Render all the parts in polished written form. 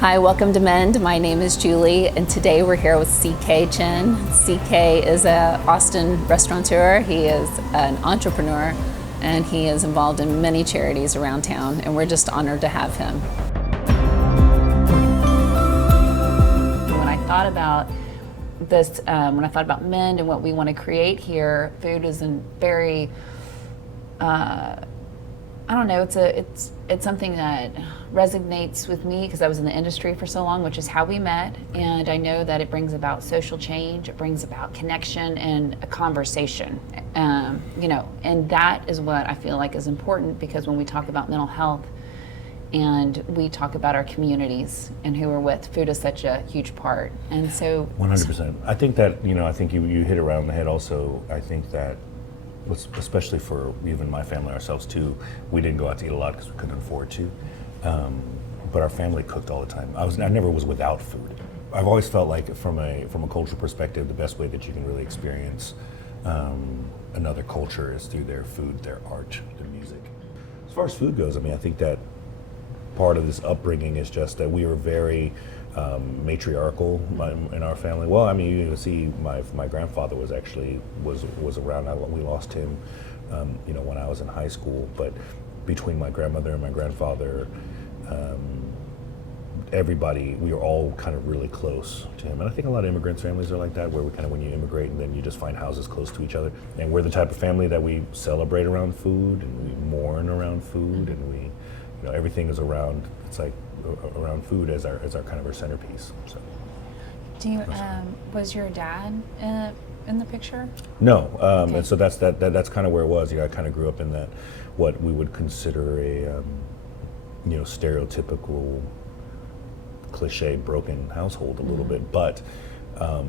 Hi, welcome to Mend. My name is Julie, and today we're here with CK Chen. CK is a Austin restaurateur. He is an entrepreneur, and he is involved in many charities around town, and we're just honored to have him. When I thought about this, when I thought about Mend and what we want to create here, food is a very, I don't know, it's something that resonates with me because I was in the industry for so long, which is how we met. And I know that it brings about social change, it brings about connection and a conversation, and that is what I feel like is important, because when we talk about mental health and we talk about our communities and who we're with, food is such a huge part. And so 100%. I think that, I think you hit it around the head also. I think that, especially for even my family, ourselves too, we didn't go out to eat a lot because we couldn't afford to. But our family cooked all the time. I never was without food. I've always felt like from a cultural perspective, the best way that you can really experience another culture is through their food, their art, their music. As far as food goes, I think that part of this upbringing is just that we were very matriarchal in our family. Well, you can see my grandfather was around. We lost him, when I was in high school. But between my grandmother and my grandfather, everybody, we were all kind of really close to him. And I think a lot of immigrants' families are like that, where we kind of, when you immigrate and then you just find houses close to each other. And we're the type of family that we celebrate around food and we mourn around food, and we, everything is around. It's like around food as our kind of our centerpiece. So. do you was your dad in the picture? No, Okay. And so that's kind of where it was. I kind of grew up in that what we would consider a stereotypical, cliche, broken household a little bit. But I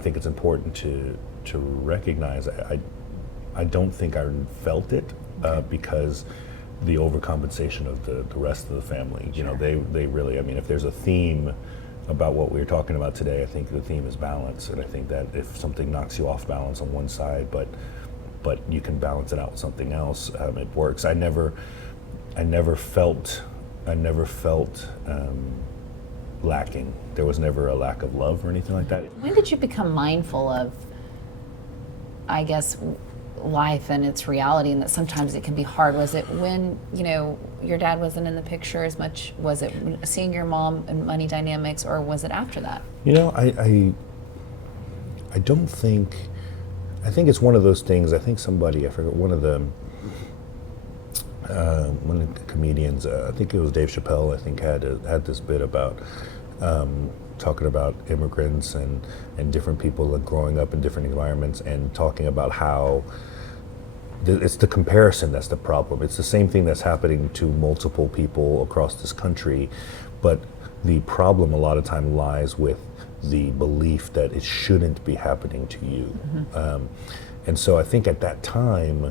think it's important to recognize. I don't think I felt it because the overcompensation of the rest of the family. Sure. They really, if there's a theme about what we're talking about today, I think the theme is balance. And I think that if something knocks you off balance on one side, but you can balance it out with something else, it works. I never felt lacking. There was never a lack of love or anything like that. When did you become mindful of, I guess, life and its reality, and that sometimes it can be hard? Was it when your dad wasn't in the picture as much? Was it seeing your mom and money dynamics, or was it after that? I don't think. I think it's one of those things. I think somebody, I forget, one of the comedians, I think it was Dave Chappelle, I think had this bit about talking about immigrants and different people growing up in different environments, and talking about how it's the comparison that's the problem. It's the same thing that's happening to multiple people across this country, but the problem a lot of time lies with the belief that it shouldn't be happening to you. Mm-hmm. And so I think at that time,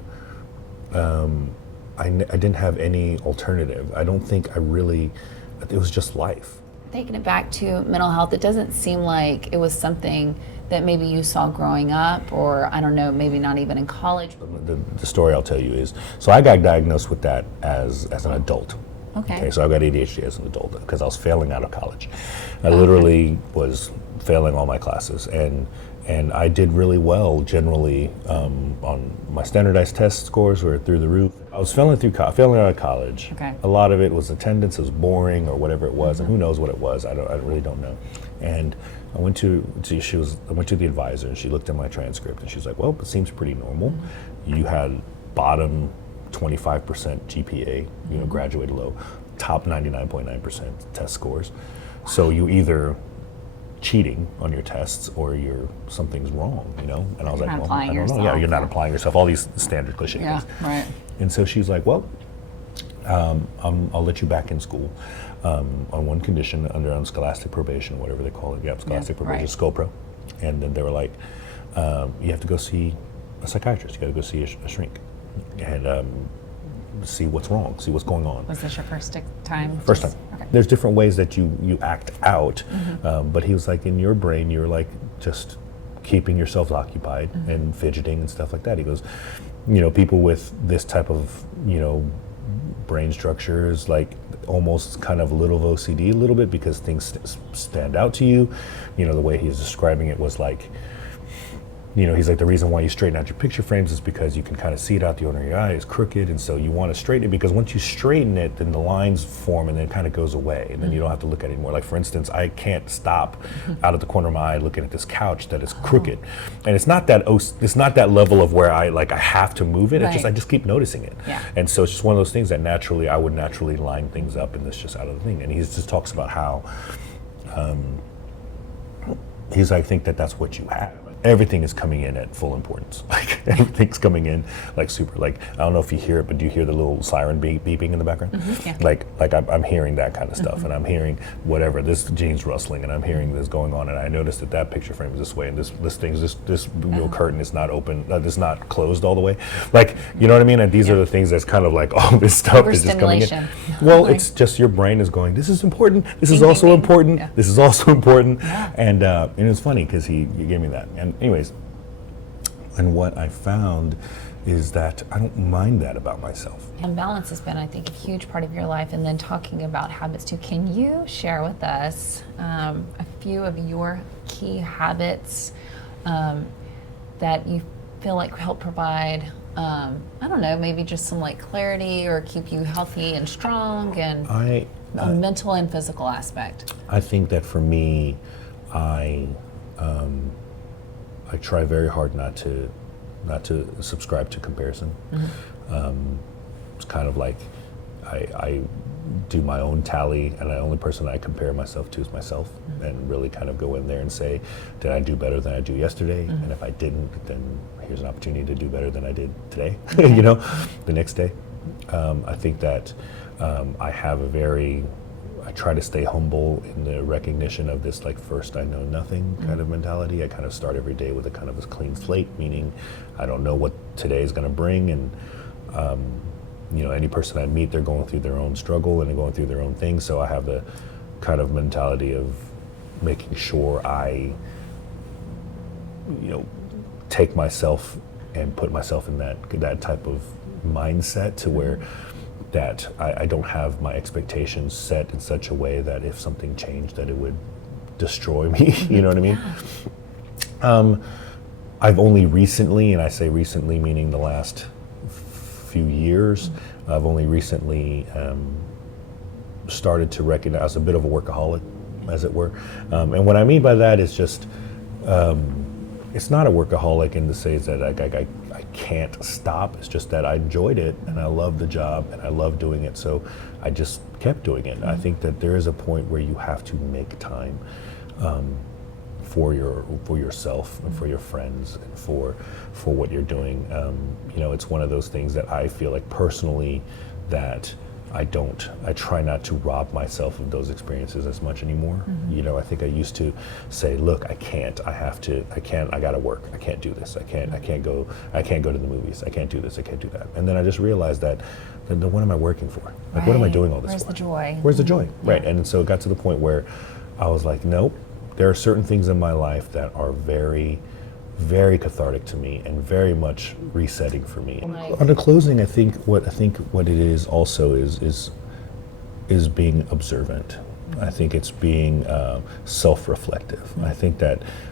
I didn't have any alternative. I don't think it was just life. Taking it back to mental health, it doesn't seem like it was something that maybe you saw growing up, or I don't know, maybe not even in college. The story I'll tell you is, so I got diagnosed with that as an adult. Okay. So I got ADHD as an adult because I was failing out of college. I literally was failing all my classes, and I did really well generally on my standardized test scores were through the roof. I was failing out of college. Okay. A lot of it was attendance, it was boring or whatever it was, and who knows what it was. I really don't know. And I went to the advisor, and she looked at my transcript, and she's like, "Well, it seems pretty normal. Mm-hmm. You had bottom 25% GPA, graduated low, top 99.9% test scores. So you either cheating on your tests or something's wrong, And I was like, well, I don't know. Yeah, you're not applying yourself. All these standard cliche things. Yeah, right. And so she's like, well, I'll let you back in school on one condition, under scholastic probation, whatever they call it. Yeah, scholastic probation, right. SCOPRO. And then they were like, you have to go see a psychiatrist. You got to go see a shrink and see what's wrong, see what's going on. Was this your first time? First time. Okay. There's different ways that you act out, but he was like, in your brain, you're like just keeping yourself occupied and fidgeting and stuff like that. He goes, people with this type of, brain structures, like almost kind of a little of OCD a little bit because things stand out to you. You know, the way he's describing it was like, you know, he's like, the reason why you straighten out your picture frames is because you can kind of see it out the corner of your eye. It's crooked, and so you want to straighten it because once you straighten it, then the lines form and then it kind of goes away, and then you don't have to look at it anymore. Like, for instance, I can't stop out of the corner of my eye looking at this couch that is crooked, and it's not that level of where I have to move it. It's just I just keep noticing it, and so it's just one of those things that I would naturally line things up, and it's just out of the thing. And he just talks about how he's like, I think that's what you have. Everything is coming in at full importance. Like, everything's coming in like super. Like, I don't know if you hear it, but do you hear the little siren beeping in the background? Like I'm hearing that kind of stuff, and I'm hearing whatever, this jeans rustling, and I'm hearing this going on, and I noticed that picture frame is this way, and this curtain is not open, it's not closed all the way. Like, you know what I mean? And these are the things that's kind of like all this stuff is just coming in. Well, it's just your brain is going, this is important. This is also important. This is also important. And it's funny because he gave me that. And anyways, and what I found is that I don't mind that about myself. And balance has been, I think, a huge part of your life. And then talking about habits too, can you share with us a few of your key habits that you feel like help provide, I don't know, maybe just some like clarity or keep you healthy and strong, and a mental and physical aspect? I think that for me, I try very hard not to subscribe to comparison. It's kind of like I do my own tally, and the only person I compare myself to is myself, and really kind of go in there and say, did I do better than I do yesterday? And if I didn't, then here's an opportunity to do better than I did today, you know, the next day. I think that I try to stay humble in the recognition of this, like, first I know nothing kind of mentality. I kind of start every day with a kind of a clean slate, meaning I don't know what today is going to bring. And, you know, any person I meet, they're going through their own struggle and they're going through their own things. So I have the kind of mentality of making sure I, you know, take myself and put myself in that type of mindset to where that I don't have my expectations set in such a way that if something changed that it would destroy me, you know what I mean? I've only recently, and I say recently meaning the last few years, I've only recently started to recognize a bit of a workaholic, as it were. And what I mean by that is just, it's not a workaholic in the sense that I can't stop. It's just that I enjoyed it and I love the job and I love doing it, so I just kept doing it. I think that there is a point where you have to make time for yourself and for your friends and for what you're doing. You know, it's one of those things that I feel like personally that I try not to rob myself of those experiences as much anymore. You know, I think I used to say, look, I gotta work. I can't do this. I can't go to the movies. I can't do this. I can't do that. And then I just realized that then what am I working for? Like, what am I doing all this for? Where's the joy? Where's the joy? Right. And so it got to the point where I was like, nope, there are certain things in my life that are very, very cathartic to me and very much resetting for me. On the closing, I think what it is also is being observant. I think it's being self-reflective. I think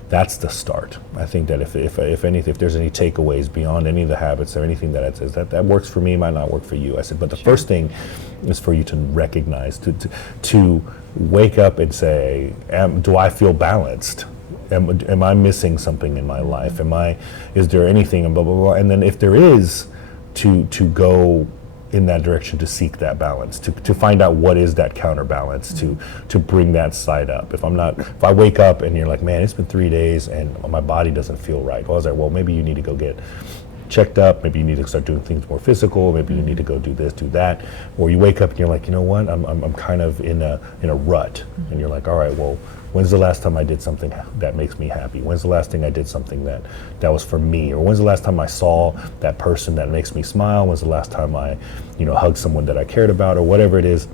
that's the start. I think that if there's any takeaways beyond any of the habits or anything that it says that works for me, might not work for you. I said, but the first thing is for you to recognize, to wake up and say, do I feel balanced? Am I missing something in my life? Is there anything, and blah, blah, blah. And then if there is, to go in that direction, to seek that balance, to find out what is that counterbalance, to bring that side up. If I wake up and you're like, man, it's been 3 days and my body doesn't feel right. Well, I was like, well, maybe you need to go get checked up, maybe you need to start doing things more physical, maybe you need to go do this, do that. Or you wake up and you're like, you know what, I'm kind of in a rut. And you're like, all right, well, when's the last time I did something that makes me happy? When's the last thing I did something that was for me? Or when's the last time I saw that person that makes me smile? When's the last time I, hugged someone that I cared about, or whatever it is?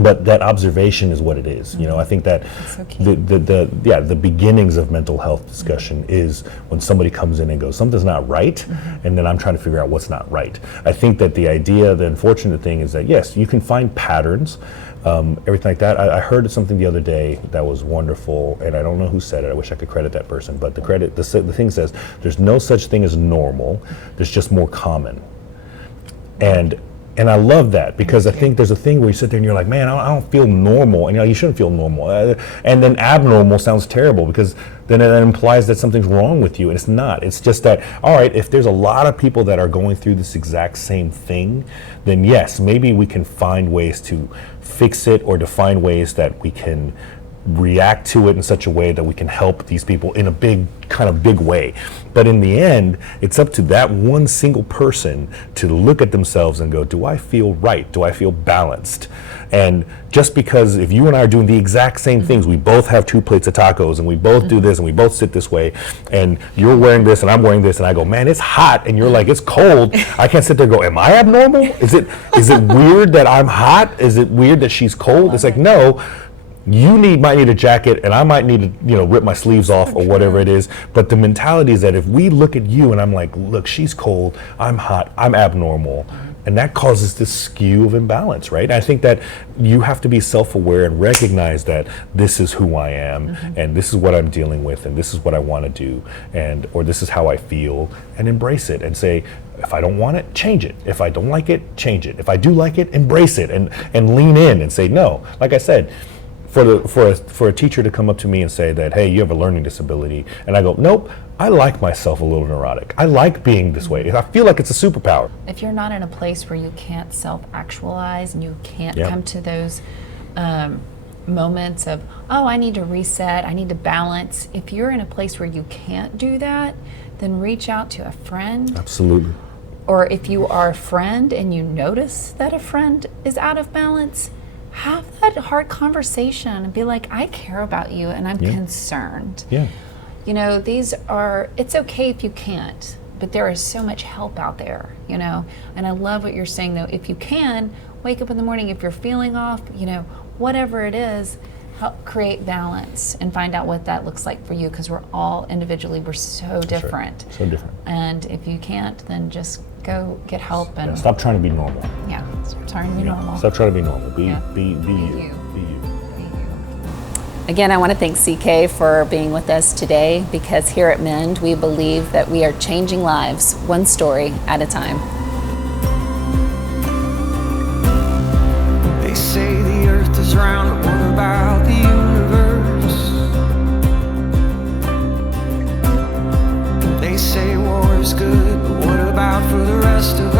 But that observation is what it is. You know, I think that so key. the beginnings of mental health discussion is when somebody comes in and goes, something's not right, and then I'm trying to figure out what's not right. I think that the unfortunate thing is that, yes, you can find patterns, everything like that. I heard something the other day that was wonderful, and I don't know who said it. I wish I could credit that person, but the thing says, there's no such thing as normal, there's just more common. And I love that, because I think there's a thing where you sit there and you're like, man, I don't feel normal. And you shouldn't feel normal. And then abnormal sounds terrible, because then it implies that something's wrong with you. And it's not. It's just that, all right, if there's a lot of people that are going through this exact same thing, then yes, maybe we can find ways to fix it, or to find ways that we can react to it in such a way that we can help these people in a big way. But in the end, it's up to that one single person to look at themselves and go, do I feel right? Do I feel balanced? And just because if you and I are doing the exact same things, we both have 2 plates of tacos, and we both do this, and we both sit this way, and you're wearing this and I'm wearing this, and I go, man, it's hot, and you're like, it's cold. I can't sit there and go, am I abnormal? Is it weird that I'm hot? Is it weird that she's cold? It's like, no. You might need a jacket, and I might need to, rip my sleeves off, or whatever it is. But the mentality is that if we look at you and I'm like, look, she's cold, I'm hot, I'm abnormal, and that causes this skew of imbalance, right? And I think that you have to be self-aware and recognize that this is who I am, and this is what I'm dealing with, and this is what I want to do, or this is how I feel, and embrace it and say, if I don't want it, change it. If I don't like it, change it. If I do like it, embrace it, and lean in and say no. Like I said, for a teacher to come up to me and say that, hey, you have a learning disability, and I go, nope, I like myself a little neurotic. I like being this way. I feel like it's a superpower. If you're not in a place where you can't self-actualize, and you can't come to those moments of, oh, I need to reset, I need to balance. If you're in a place where you can't do that, then reach out to a friend. Absolutely. Or if you are a friend and you notice that a friend is out of balance, have that hard conversation and be like, I care about you and I'm concerned. Yeah. It's okay if you can't, but there is so much help out there, And I love what you're saying, though. If you can, wake up in the morning, if you're feeling off, whatever it is, help create balance and find out what that looks like for you, because we're all individually, we're so different. Right. So different. And if you can't, then just go get help and stop trying to be normal. Yeah, stop trying to be normal. Stop trying to be normal. Be you. Be you. Again, I want to thank CK for being with us today, because here at Mend, we believe that we are changing lives one story at a time. They say the earth is round, but what about the universe? They say war is good, but what about for the rest of us?